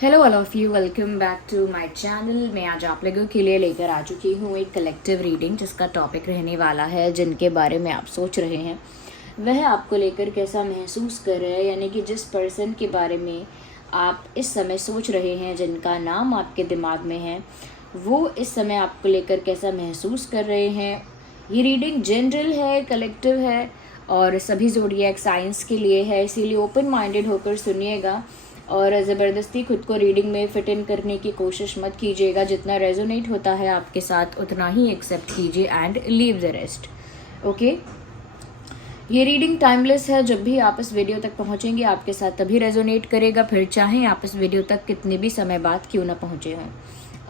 Hello all of you, welcome back to my channel. मैं आज आप लोगों के लिए लेकर आ चुकी हूँ एक कलेक्टिव रीडिंग, जिसका टॉपिक रहने वाला है जिनके बारे में आप सोच रहे हैं वह आपको लेकर कैसा महसूस कर रहे हैं। यानी कि जिस पर्सन के बारे में आप इस समय सोच रहे हैं, जिनका नाम आपके दिमाग में है, वो इस समय आपको लेकर कैसा महसूस कर रहे हैं। ये रीडिंग जनरल है, कलेक्टिव है और सभी ज़ोडिएक साइंस के लिए है, इसीलिए ओपन माइंडेड होकर सुनिएगा और ज़बरदस्ती खुद को रीडिंग में फिट इन करने की कोशिश मत कीजिएगा। जितना रेजोनेट होता है आपके साथ उतना ही एक्सेप्ट कीजिए and leave the rest. Okay, ये रीडिंग टाइमलेस है। जब भी आप इस वीडियो तक पहुंचेंगे आपके साथ तभी रेजोनेट करेगा, फिर चाहे आप इस वीडियो तक कितने भी समय बाद क्यों ना पहुंचे हों।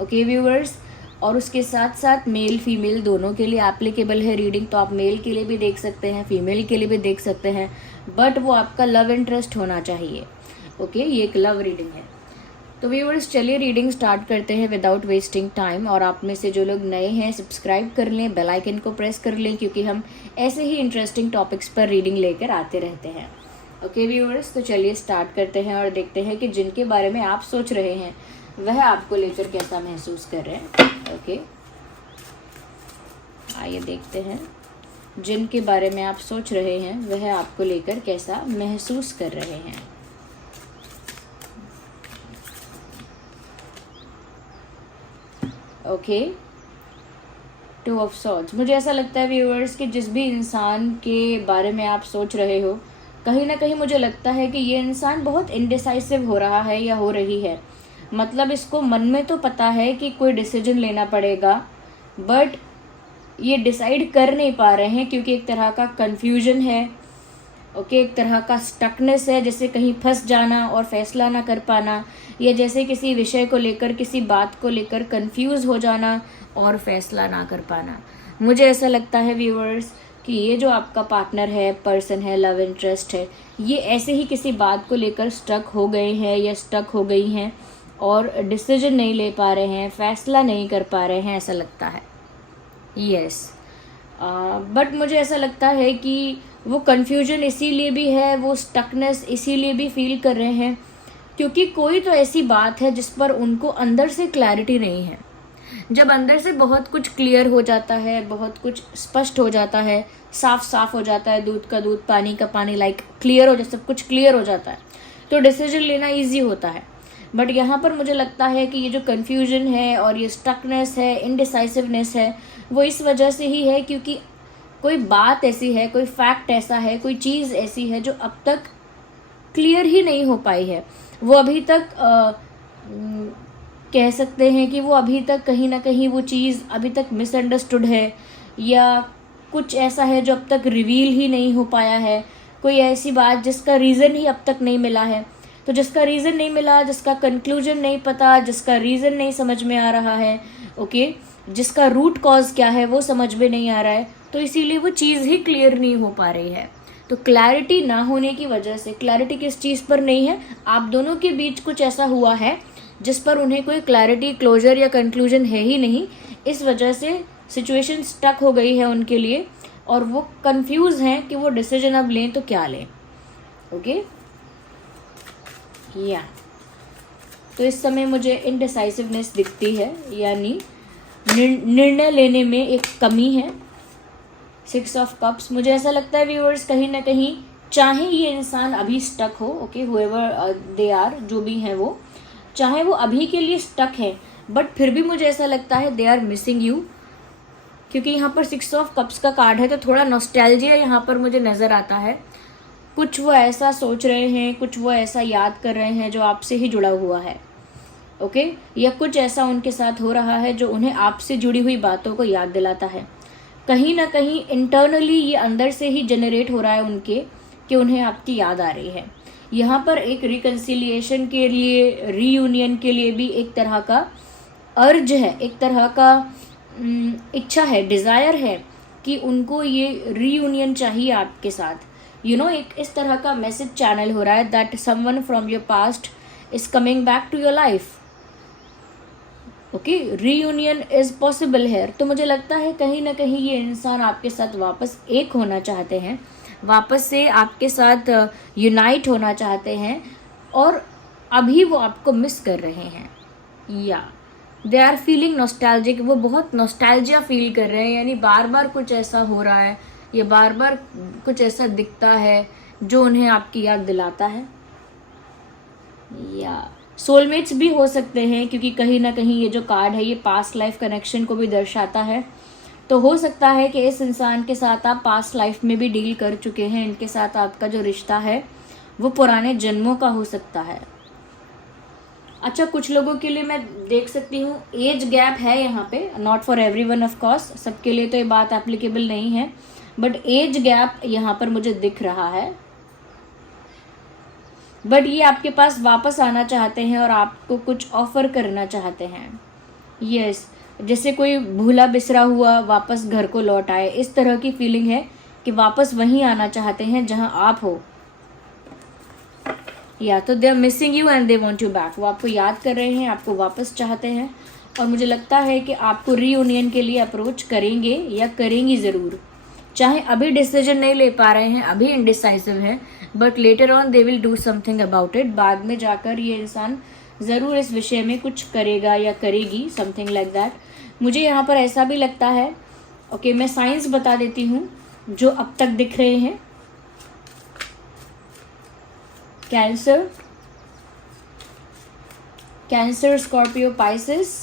ओके व्यूअर्स, और उसके साथ साथ मेल फीमेल दोनों के लिए एप्लीकेबल है रीडिंग। तो आप मेल के लिए भी देख सकते हैं, फीमेल के लिए भी देख सकते हैं, बट वो आपका लव इंटरेस्ट होना चाहिए। ओके, ये एक लव रीडिंग है। तो व्यूअर्स चलिए रीडिंग स्टार्ट करते हैं विदाउट वेस्टिंग टाइम। और आप में से जो लोग नए हैं सब्सक्राइब कर लें, बेल आइकन को प्रेस कर लें, क्योंकि हम ऐसे ही इंटरेस्टिंग टॉपिक्स पर रीडिंग लेकर आते रहते हैं। ओके व्यूअर्स, तो चलिए स्टार्ट करते हैं और देखते हैं कि जिनके बारे में आप सोच रहे हैं वह आपको लेकर कैसा महसूस कर रहे हैं। ओके, आइए देखते हैं जिनके बारे में आप सोच रहे हैं वह आपको लेकर कैसा महसूस कर रहे हैं। Okay, two of swords. मुझे ऐसा लगता है व्यूअर्स कि जिस भी इंसान के बारे में आप सोच रहे हो, कहीं ना कहीं मुझे लगता है कि ये इंसान बहुत इनडिसाइसिव हो रहा है या हो रही है। मतलब इसको मन में तो पता है कि कोई डिसीजन लेना पड़ेगा, बट ये डिसाइड कर नहीं पा रहे हैं क्योंकि एक तरह का कन्फ्यूजन है। ओके, एक तरह का स्टकनेस है, जैसे कहीं फंस जाना और फैसला ना कर पाना, या जैसे किसी विषय को लेकर, किसी बात को लेकर कंफ्यूज हो जाना और फैसला ना कर पाना। मुझे ऐसा लगता है व्यूअर्स कि ये जो आपका पार्टनर है, पर्सन है, लव इंटरेस्ट है, ये ऐसे ही किसी बात को लेकर स्टक हो गए हैं या स्टक हो गई हैं और डिसीजन नहीं ले पा रहे हैं, फैसला नहीं कर पा रहे हैं, ऐसा लगता है। यस, बट मुझे ऐसा लगता है कि वो कन्फ्यूजन इसीलिए भी है, वो स्टकनेस इसीलिए भी फील कर रहे हैं क्योंकि कोई तो ऐसी बात है जिस पर उनको अंदर से क्लैरिटी नहीं है। जब अंदर से बहुत कुछ क्लियर हो जाता है, बहुत कुछ स्पष्ट हो जाता है, साफ साफ हो जाता है, दूध का दूध पानी का पानी, लाइक क्लियर हो जाता, सब कुछ क्लियर हो जाता है, तो डिसीजन लेना ईजी होता है। बट यहाँ पर मुझे लगता है कि ये जो कन्फ्यूजन है और ये स्टकनेस है, इनडिसाइसिवनेस है, वो इस वजह से ही है क्योंकि कोई बात ऐसी है, कोई फैक्ट ऐसा है, कोई चीज़ ऐसी है जो अब तक क्लियर ही नहीं हो पाई है। वो अभी तक कह सकते हैं कि वो अभी तक कहीं ना कहीं वो चीज़ अभी तक मिसअंडरस्टूड है, या कुछ ऐसा है जो अब तक रिवील ही नहीं हो पाया है। कोई ऐसी बात जिसका रीज़न ही अब तक नहीं मिला है। तो जिसका रीज़न नहीं मिला, जिसका कंक्लूजन नहीं पता, जिसका रीज़न नहीं समझ में आ रहा है, ओके, जिसका रूट कॉज क्या है वो समझ में नहीं आ रहा है, तो इसीलिए वो चीज़ ही क्लियर नहीं हो पा रही है। तो क्लैरिटी ना होने की वजह से, क्लैरिटी किस चीज़ पर नहीं है, आप दोनों के बीच कुछ ऐसा हुआ है जिस पर उन्हें कोई क्लैरिटी, क्लोजर या कंक्लूजन है ही नहीं। इस वजह से सिचुएशन स्टक हो गई है उनके लिए और वो कंफ्यूज हैं कि वो डिसीजन अब लें तो क्या लें। ओके, या तो इस समय मुझे इनडिसाइसिवनेस दिखती है, यानी निर्णय लेने में एक कमी है। 6 ऑफ कप्स, मुझे ऐसा लगता है व्यूअर्स कहीं ना कहीं, चाहे ये इंसान अभी स्टक हो, ओके, हुएवर दे आर, जो भी हैं वो, चाहे वो अभी के लिए स्टक है, बट फिर भी मुझे ऐसा लगता है दे आर मिसिंग यू। क्योंकि यहाँ पर 6 ऑफ कप्स का कार्ड है तो थोड़ा नॉस्टैल्जिया यहाँ पर मुझे नज़र आता है। कुछ वो ऐसा सोच रहे हैं, कुछ वो ऐसा याद कर रहे हैं जो आपसे ही जुड़ा हुआ है, ओके, या कुछ ऐसा उनके साथ हो रहा है जो उन्हें आपसे जुड़ी हुई बातों को याद दिलाता है। कहीं ना कहीं इंटरनली ये अंदर से ही जनरेट हो रहा है उनके कि उन्हें आपकी याद आ रही है। यहाँ पर एक रिकन्सिलिएशन के लिए, रीयूनियन के लिए भी एक तरह का अर्ज है, एक तरह का इच्छा है, डिज़ायर है कि उनको ये रीयूनियन चाहिए आपके साथ। एक इस तरह का मैसेज चैनल हो रहा है that someone from your past is coming back to your life. Okay, reunion is possible है। तो मुझे लगता है कहीं ना कहीं ये इंसान आपके साथ वापस एक होना चाहते हैं, वापस से आपके साथ यूनाइट होना चाहते हैं और अभी वो आपको मिस कर रहे हैं, या दे आर फीलिंग नॉस्टैल्जिक, वो बहुत नॉस्टैल्जिया फील कर रहे हैं, यानी बार बार कुछ ऐसा हो रहा है या बार बार कुछ ऐसा दिखता है जो उन्हें आपकी याद दिलाता है। या सोलमेट्स भी हो सकते हैं, क्योंकि कहीं ना कहीं ये जो कार्ड है ये पास्ट लाइफ कनेक्शन को भी दर्शाता है। तो हो सकता है कि इस इंसान के साथ आप पास्ट लाइफ में भी डील कर चुके हैं, इनके साथ आपका जो रिश्ता है वो पुराने जन्मों का हो सकता है। अच्छा, कुछ लोगों के लिए मैं देख सकती हूँ एज गैप है यहाँ पे, not for everyone of course, सबके लिए तो ये बात एप्लीकेबल नहीं है, बट एज गैप यहाँ पर मुझे दिख रहा है। बट ये आपके पास वापस आना चाहते हैं और आपको कुछ ऑफर करना चाहते हैं। यस, जैसे कोई भूला बिसरा हुआ वापस घर को लौट आए, इस तरह की फीलिंग है कि वापस वहीं आना चाहते हैं जहां आप हो। या तो they are missing you and they want you back, वो आपको याद कर रहे हैं, आपको वापस चाहते हैं, और मुझे लगता है कि आपको रीयूनियन के लिए अप्रोच करेंगे या करेंगी ज़रूर। चाहे अभी डिसीजन नहीं ले पा रहे हैं, अभी इनडिसाइसिव है, but later on they will do something about it. बाद में जाकर ये इंसान ज़रूर इस विषय में कुछ करेगा या करेगी, समथिंग लाइक दैट। मुझे यहाँ पर ऐसा भी लगता है, ओके मैं साइंस बता देती हूँ जो अब तक दिख रहे हैं। Cancer, cancer, Scorpio, Pisces,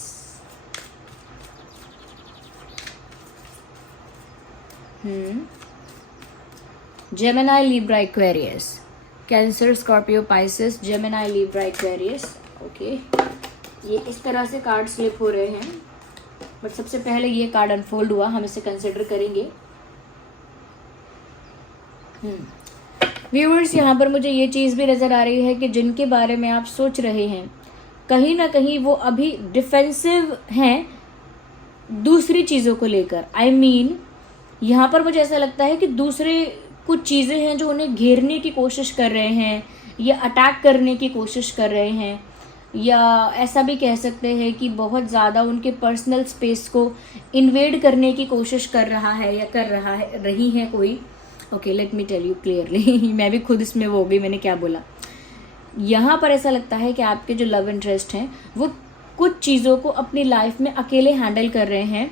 Gemini, Libra, Aquarius. Cancer, Scorpio, Pisces, Gemini, Libra, Aquarius. Okay, ये इस तरह से कार्ड स्लिप हो रहे हैं, बट सबसे पहले ये कार्ड अनफोल्ड हुआ, हम इसे कंसिडर करेंगे। व्यूअर्स, यहाँ पर मुझे ये चीज़ भी नज़र आ रही है कि जिनके बारे में आप सोच रहे हैं कहीं ना कहीं वो अभी डिफेंसिव हैं दूसरी चीज़ों को लेकर। आई मीन यहाँ पर मुझे ऐसा लगता है कि दूसरे कुछ चीज़ें हैं जो उन्हें घेरने की कोशिश कर रहे हैं या अटैक करने की कोशिश कर रहे हैं, या ऐसा भी कह सकते हैं कि बहुत ज़्यादा उनके पर्सनल स्पेस को इन्वेड करने की कोशिश कर रहा है या कर रहा है, रही है कोई। Okay, let me tell you clearly, मैं भी खुद इसमें वो हो गई, मैंने क्या बोला। यहाँ पर ऐसा लगता है कि आपके जो लव इंटरेस्ट हैं वो कुछ चीज़ों को अपनी लाइफ में अकेले हैंडल कर रहे हैं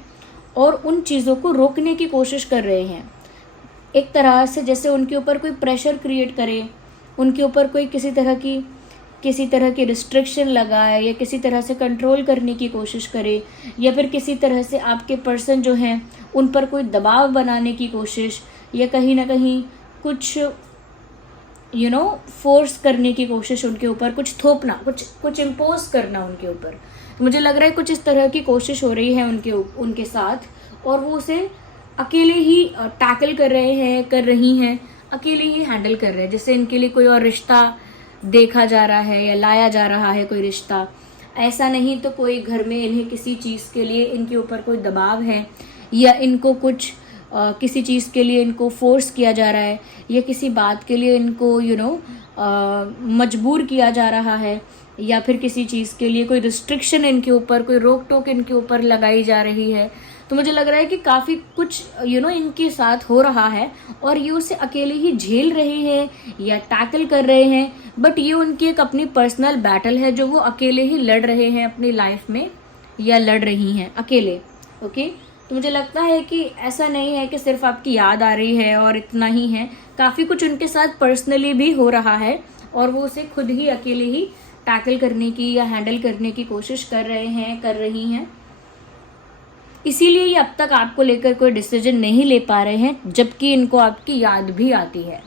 और उन चीज़ों को रोकने की कोशिश कर रहे हैं, एक तरह से जैसे उनके ऊपर कोई प्रेशर क्रिएट करे, उनके ऊपर कोई किसी तरह की रिस्ट्रिक्शन लगाए या किसी तरह से कंट्रोल करने की कोशिश करे, या फिर किसी तरह से आपके पर्सन जो हैं उन पर कोई दबाव बनाने की कोशिश, या कहीं ना कहीं कुछ फोर्स करने की कोशिश, उनके ऊपर कुछ थोपना, कुछ इम्पोज करना उनके ऊपर। तो मुझे लग रहा है कुछ इस तरह की कोशिश हो रही है उनके साथ, और वो उसे अकेले ही टैकल कर रही हैं, अकेले ही हैंडल कर रहे हैं। जैसे इनके लिए कोई और रिश्ता देखा जा रहा है या लाया जा रहा है कोई रिश्ता, ऐसा नहीं तो कोई घर में इन्हें किसी चीज़ के लिए इनके ऊपर कोई दबाव है, या इनको कुछ किसी चीज़ के लिए इनको फोर्स किया जा रहा है, या किसी बात के लिए इनको मजबूर किया जा रहा है, या फिर किसी चीज़ के लिए कोई रिस्ट्रिक्शन इनके ऊपर, कोई रोक टोक इनके ऊपर लगाई जा रही है। तो मुझे लग रहा है कि काफ़ी कुछ इनके साथ हो रहा है और ये उसे अकेले ही झेल रहे हैं या टैकल कर रहे हैं, बट ये उनकी एक अपनी पर्सनल बैटल है जो वो अकेले ही लड़ रहे हैं अपनी लाइफ में, या लड़ रही हैं अकेले। ओके, तो मुझे लगता है कि ऐसा नहीं है कि सिर्फ आपकी याद आ रही है और इतना ही है, काफ़ी कुछ उनके साथ पर्सनली भी हो रहा है और वो उसे खुद ही अकेले ही टैकल करने की या हैंडल करने की कोशिश कर रही हैं। इसीलिए ये अब तक आपको लेकर कोई डिसीजन नहीं ले पा रहे हैं, जबकि इनको आपकी याद भी आती है।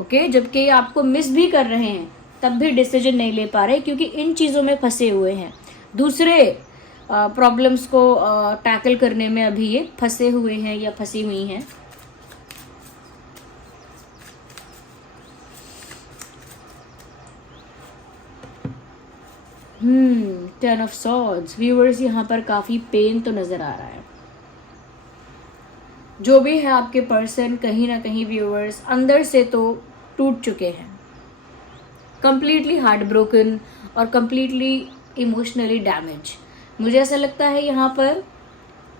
ओके, जबकि ये आपको मिस भी कर रहे हैं, तब भी डिसीजन नहीं ले पा रहे क्योंकि इन चीज़ों में फंसे हुए हैं, दूसरे प्रॉब्लम्स को टैकल करने में अभी ये फंसे हुए हैं या फंसी हुई हैं। Ten of swords. व्यूअर्स, यहाँ पर काफ़ी पेन तो नज़र आ रहा है। जो भी है आपके पर्सन कहीं ना कहीं व्यूअर्स अंदर से तो टूट चुके हैं, कंप्लीटली हार्ट ब्रोकन और कंप्लीटली इमोशनली डैमेज। मुझे ऐसा लगता है यहाँ पर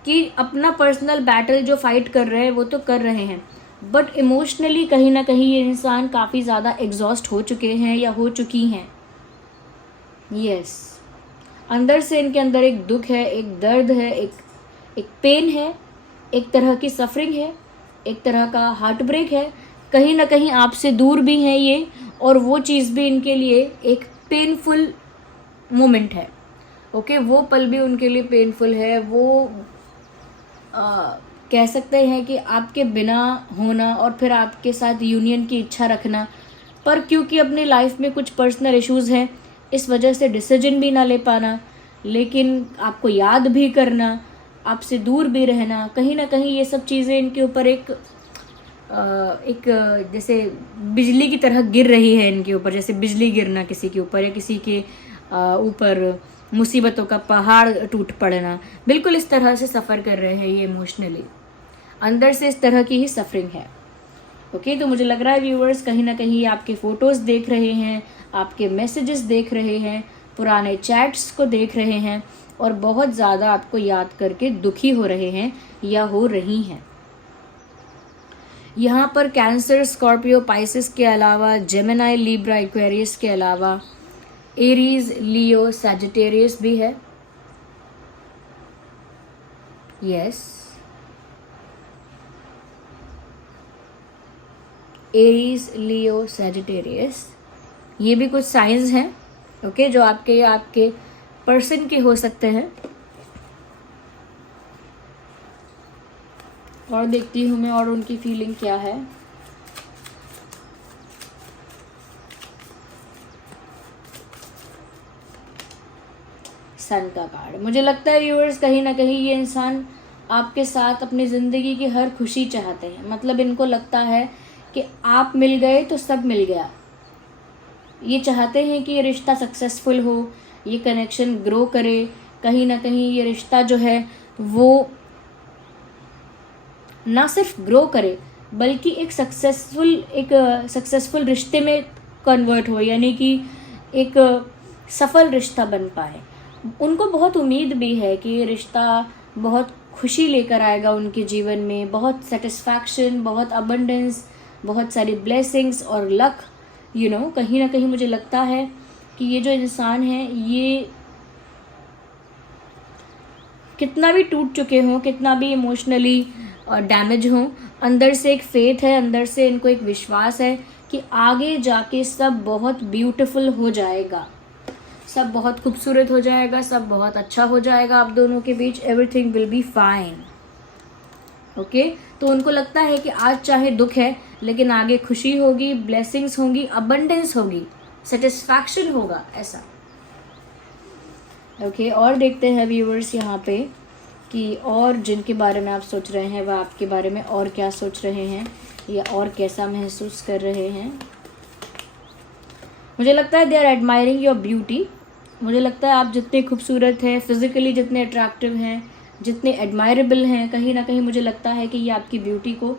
कि अपना पर्सनल बैटल जो फाइट कर रहे हैं वो तो कर रहे हैं, बट इमोशनली कहीं ना कहीं ये इंसान काफ़ी ज़्यादा एग्जॉस्ट हो चुके हैं या हो चुकी हैं। यस, अंदर से इनके अंदर एक दुख है, एक दर्द है, एक पेन है, एक तरह की सफरिंग है, एक तरह का हार्ट ब्रेक है। कहीं ना कहीं आपसे दूर भी हैं ये, और वो चीज़ भी इनके लिए एक पेनफुल मोमेंट है। ओके, वो पल भी उनके लिए पेनफुल है। वो कह सकते हैं कि आपके बिना होना और फिर आपके साथ यूनियन की इच्छा रखना, पर क्योंकि अपनी लाइफ में कुछ पर्सनल इश्यूज़ हैं, इस वजह से डिसीजन भी ना ले पाना, लेकिन आपको याद भी करना, आपसे दूर भी रहना, कहीं ना कहीं ये सब चीज़ें इनके ऊपर एक जैसे बिजली की तरह गिर रही है इनके ऊपर, जैसे बिजली गिरना किसी के ऊपर, या किसी के ऊपर मुसीबतों का पहाड़ टूट पड़ना, बिल्कुल इस तरह से सफ़र कर रहे हैं ये इमोशनली। अंदर से इस तरह की ही सफरिंग है। ओके, तो मुझे लग रहा है व्यूअर्स कहीं ना कहीं आपके फ़ोटोज़ देख रहे हैं, आपके मैसेजेस देख रहे हैं, पुराने चैट्स को देख रहे हैं, और बहुत ज़्यादा आपको याद करके दुखी हो रहे हैं या हो रही हैं। यहाँ पर कैंसर, स्कॉर्पियो, पाइसिस के अलावा जेमिनाई, लिब्रा, एक्वेरियस के अलावा एरीज, लियो, सैजिटेरियस भी है। यस, एरीज, लियो, सैजिटेरियस, ये भी कुछ साइंस हैं। ओके, जो आपके पर्सन के हो सकते हैं। और देखती हूँ मैं और उनकी फीलिंग क्या है। सन का कार्ड, मुझे लगता है व्यूअर्स कहीं ना कहीं ये इंसान आपके साथ अपनी ज़िंदगी की हर खुशी चाहते हैं। मतलब इनको लगता है कि आप मिल गए तो सब मिल गया। ये चाहते हैं कि ये रिश्ता सक्सेसफुल हो, ये कनेक्शन ग्रो करे, कहीं ना कहीं ये रिश्ता जो है वो ना सिर्फ ग्रो करे, बल्कि एक सक्सेसफुल रिश्ते में कन्वर्ट हो, यानी कि एक सफल रिश्ता बन पाए। उनको बहुत उम्मीद भी है कि ये रिश्ता बहुत खुशी लेकर आएगा उनके जीवन में, बहुत सेटिस्फैक्शन, बहुत अबंडेंस, बहुत सारी ब्लेसिंग्स और लक। कहीं ना कहीं मुझे लगता है कि ये जो इंसान है, ये कितना भी टूट चुके हों, कितना भी इमोशनली डैमेज हों, अंदर से एक फेथ है, अंदर से इनको एक विश्वास है कि आगे जाके सब बहुत ब्यूटीफुल हो जाएगा, सब बहुत खूबसूरत हो जाएगा, सब बहुत अच्छा हो जाएगा आप दोनों के बीच, everything will be fine. Okay, तो उनको लगता है कि आज चाहे दुख है, लेकिन आगे खुशी होगी, ब्लेसिंग्स होंगी, अबंडेंस होगी, सेटिस्फैक्शन होगा, ऐसा। ओके, और देखते हैं व्यूअर्स यहाँ पे कि और जिनके बारे में आप सोच रहे हैं वह आपके बारे में और क्या सोच रहे हैं, या और कैसा महसूस कर रहे हैं। मुझे लगता है they are admiring your beauty. मुझे लगता है आप जितने खूबसूरत हैं, फिजिकली जितने अट्रैक्टिव हैं, जितने एडमायरेबल हैं, कहीं ना कहीं मुझे लगता है कि ये आपकी ब्यूटी को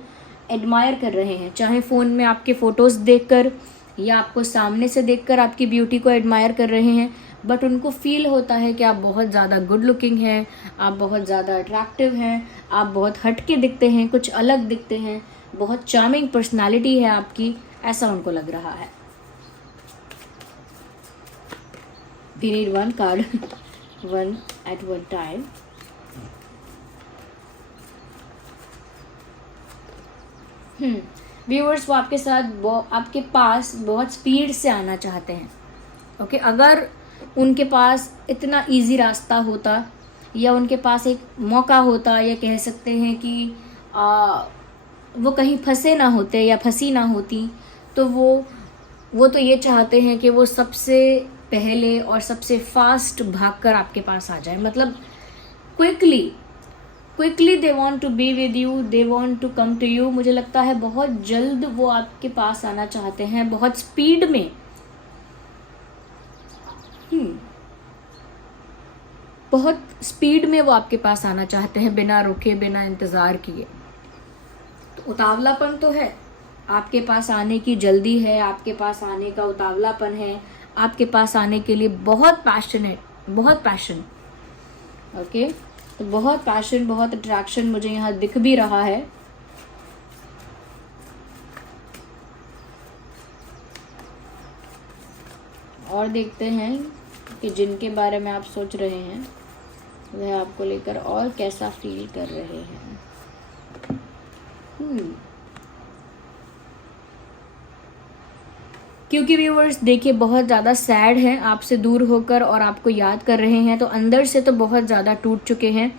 एडमायर कर रहे हैं, चाहे फ़ोन में आपके फ़ोटोज़ देखकर या आपको सामने से देखकर आपकी ब्यूटी को एडमायर कर रहे हैं, बट उनको फील होता है कि आप बहुत ज़्यादा गुड लुकिंग हैं, आप बहुत ज़्यादा अट्रैक्टिव हैं, आप बहुत हटके दिखते हैं, कुछ अलग दिखते हैं, बहुत चार्मिंग पर्सनालिटी है आपकी, ऐसा उनको लग रहा है। We need one card, one at one time. Viewers, वो आपके साथ आपके पास बहुत स्पीड से आना चाहते हैं। ओके, अगर उनके पास इतना इजी रास्ता होता, या उनके पास एक मौका होता, या कह सकते हैं कि वो कहीं फंसे ना होते या फंसी ना होती, तो वो तो ये चाहते हैं कि वो सबसे पहले और सबसे फास्ट भागकर आपके पास आ जाए। मतलब quickly they want to be with you, they want to come to you. मुझे लगता है बहुत जल्द वो आपके पास आना चाहते हैं, बहुत स्पीड में। बहुत स्पीड में वो आपके पास आना चाहते हैं, बिना रुके, बिना इंतज़ार किए। तो उतावलापन तो है, आपके पास आने की जल्दी है, आपके पास आने का उतावलापन है, आपके पास आने के लिए बहुत पैशन। ओके, तो बहुत पैशन, बहुत अट्रैक्शन मुझे यहाँ दिख भी रहा है। और देखते हैं कि जिनके बारे में आप सोच रहे हैं वह आपको लेकर और कैसा फील कर रहे हैं। क्योंकि व्यूअर्स देखिए बहुत ज़्यादा सैड हैं आपसे दूर होकर और आपको याद कर रहे हैं, तो अंदर से तो बहुत ज़्यादा टूट चुके हैं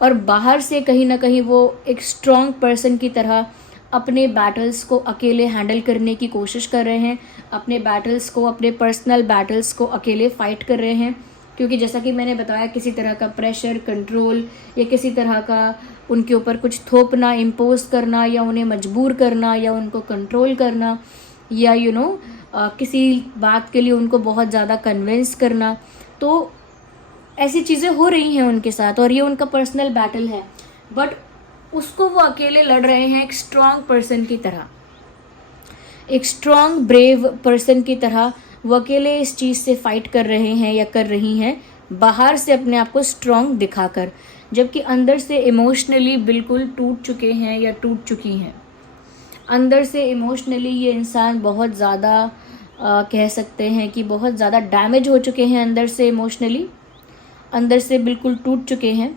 और बाहर से कहीं ना कहीं वो एक स्ट्रॉन्ग पर्सन की तरह अपने बैटल्स को अकेले हैंडल करने की कोशिश कर रहे हैं, अपने बैटल्स को, अपने पर्सनल बैटल्स को अकेले फाइट कर रहे हैं। क्योंकि जैसा कि मैंने बताया, किसी तरह का प्रेशर, कंट्रोल या किसी तरह का उनके ऊपर कुछ थोपना, इम्पोज करना या उन्हें मजबूर करना या उनको कंट्रोल करना या किसी बात के लिए उनको बहुत ज़्यादा कन्विंस करना, तो ऐसी चीज़ें हो रही हैं उनके साथ और ये उनका पर्सनल बैटल है। बट उसको वो अकेले लड़ रहे हैं एक स्ट्रॉन्ग पर्सन की तरह, एक स्ट्रॉन्ग ब्रेव पर्सन की तरह वो अकेले इस चीज़ से फाइट कर रहे हैं या कर रही हैं, बाहर से अपने आप को स्ट्रॉन्ग दिखाकर, जबकि अंदर से इमोशनली बिल्कुल टूट चुके हैं या टूट चुकी हैं। अंदर से इमोशनली ये इंसान बहुत ज़्यादा कह सकते हैं कि बहुत ज़्यादा डैमेज हो चुके हैं, अंदर से इमोशनली, अंदर से बिल्कुल टूट चुके हैं।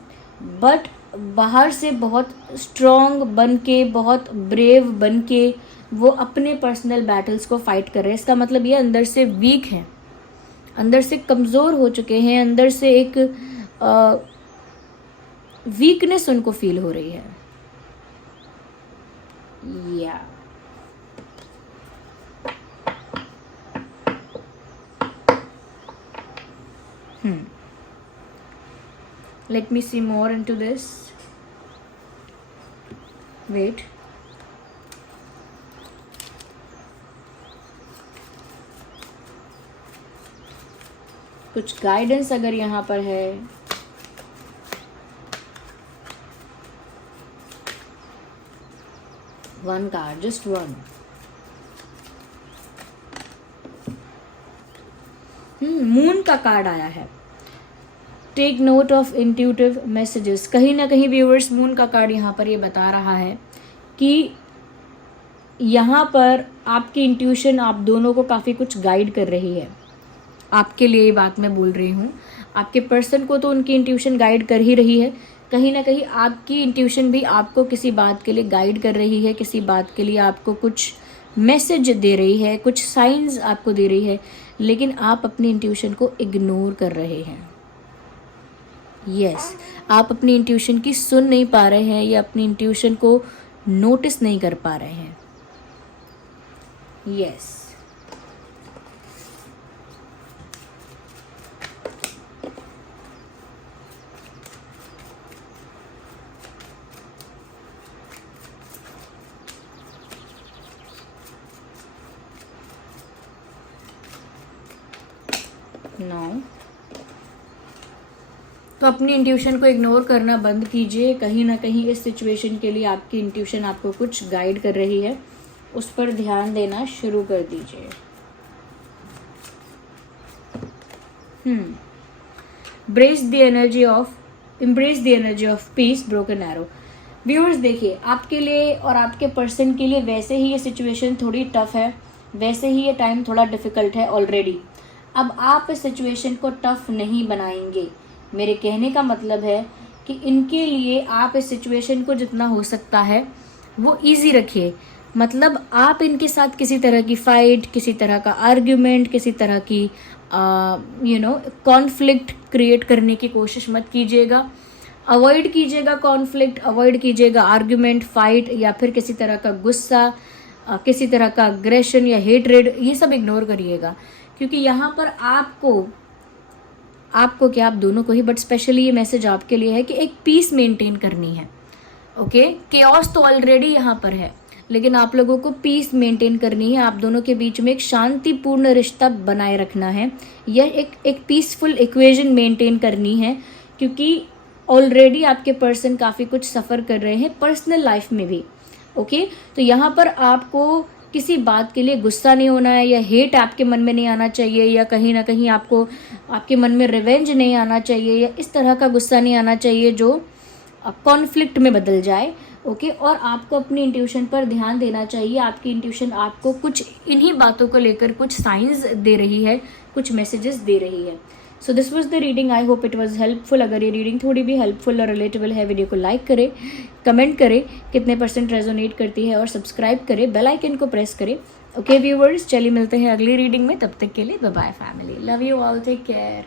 बट बाहर से बहुत स्ट्रॉन्ग बन के, बहुत ब्रेव बन के वो अपने पर्सनल बैटल्स को फाइट कर रहे हैं। इसका मतलब ये अंदर से वीक हैं, अंदर से कमज़ोर हो चुके हैं, अंदर से एक वीकनेस उनको फील हो रही है। या Let me see more into this. Wait. कुछ गाइडेंस अगर यहाँ पर है, one card, just one. Moon का कार्ड आया है। Take note of intuitive messages. कहीं ना कहीं व्यूअर्स, मून का कार्ड यहाँ पर ये बता रहा है कि यहाँ पर आपकी इंट्यूशन आप दोनों को काफ़ी कुछ गाइड कर रही है। आपके लिए ये बात मैं बोल रही हूँ, आपके पर्सन को तो उनकी इंट्यूशन गाइड कर ही रही है, कहीं ना कहीं आपकी इंट्यूशन भी आपको किसी बात के लिए गाइड कर रही है, किसी बात के लिए आपको कुछ मैसेज दे रही है, कुछ साइंस आपको दे रही है, लेकिन आप अपनी इंट्यूशन को इग्नोर कर रहे हैं। यस, आप अपनी इंट्यूशन की सुन नहीं पा रहे हैं या अपनी इंट्यूशन को नोटिस नहीं कर पा रहे हैं। यस, नो, तो अपनी इंट्यूशन को इग्नोर करना बंद कीजिए। कहीं ना कहीं इस सिचुएशन के लिए आपकी इंट्यूशन आपको कुछ गाइड कर रही है, उस पर ध्यान देना शुरू कर दीजिए। embrace the energy of peace, broken arrow। Viewers देखिए, आपके लिए और आपके पर्सन के लिए वैसे ही ये सिचुएशन थोड़ी टफ है, वैसे ही ये टाइम थोड़ा डिफिकल्ट है ऑलरेडी। अब आप इस सिचुएशन को टफ नहीं बनाएंगे। मेरे कहने का मतलब है कि इनके लिए आप इस सिचुएशन को जितना हो सकता है वो इजी रखिए। मतलब आप इनके साथ किसी तरह की फाइट, किसी तरह का आर्ग्यूमेंट, किसी तरह की कॉन्फ्लिक्ट क्रिएट करने की कोशिश मत कीजिएगा। अवॉइड कीजिएगा कॉन्फ्लिक्ट, अवॉइड कीजिएगा आर्ग्यूमेंट, फाइट या फिर किसी तरह का गुस्सा, किसी तरह का अग्रेशन या हेटरेड, ये सब इग्नोर करिएगा। क्योंकि यहाँ पर आपको क्या, आप दोनों को ही, बट स्पेशली ये मैसेज आपके लिए है कि एक पीस मेंटेन करनी है। ओके, केओस तो ऑलरेडी यहाँ पर है, लेकिन आप लोगों को पीस मेंटेन करनी है। आप दोनों के बीच में एक शांतिपूर्ण रिश्ता बनाए रखना है, या एक पीसफुल इक्वेशन मेंटेन करनी है। क्योंकि ऑलरेडी आपके पर्सन काफ़ी कुछ सफ़र कर रहे हैं पर्सनल लाइफ में भी। ओके, तो यहाँ पर आपको किसी बात के लिए गुस्सा नहीं होना है, या हेट आपके मन में नहीं आना चाहिए, या कहीं ना कहीं आपको आपके मन में रिवेंज नहीं आना चाहिए, या इस तरह का गुस्सा नहीं आना चाहिए जो कॉन्फ्लिक्ट में बदल जाए। ओके, और आपको अपनी इंट्यूशन पर ध्यान देना चाहिए। आपकी इंट्यूशन आपको कुछ इन्हीं बातों को लेकर कुछ साइंस दे रही है, कुछ मैसेजेस दे रही है। So this was the reading, I hope it was helpful. अगर ये रीडिंग थोड़ी भी हेल्पफुल और रिलेटेबल है, वीडियो को लाइक करें, कमेंट करें कितने % रेजोनेट करती है, और सब्सक्राइब करें, बेल आइकन को प्रेस करें. ओके व्यूवर्स, चलिए मिलते हैं अगली रीडिंग में. तब तक के लिए bye bye family. Love you all, take care.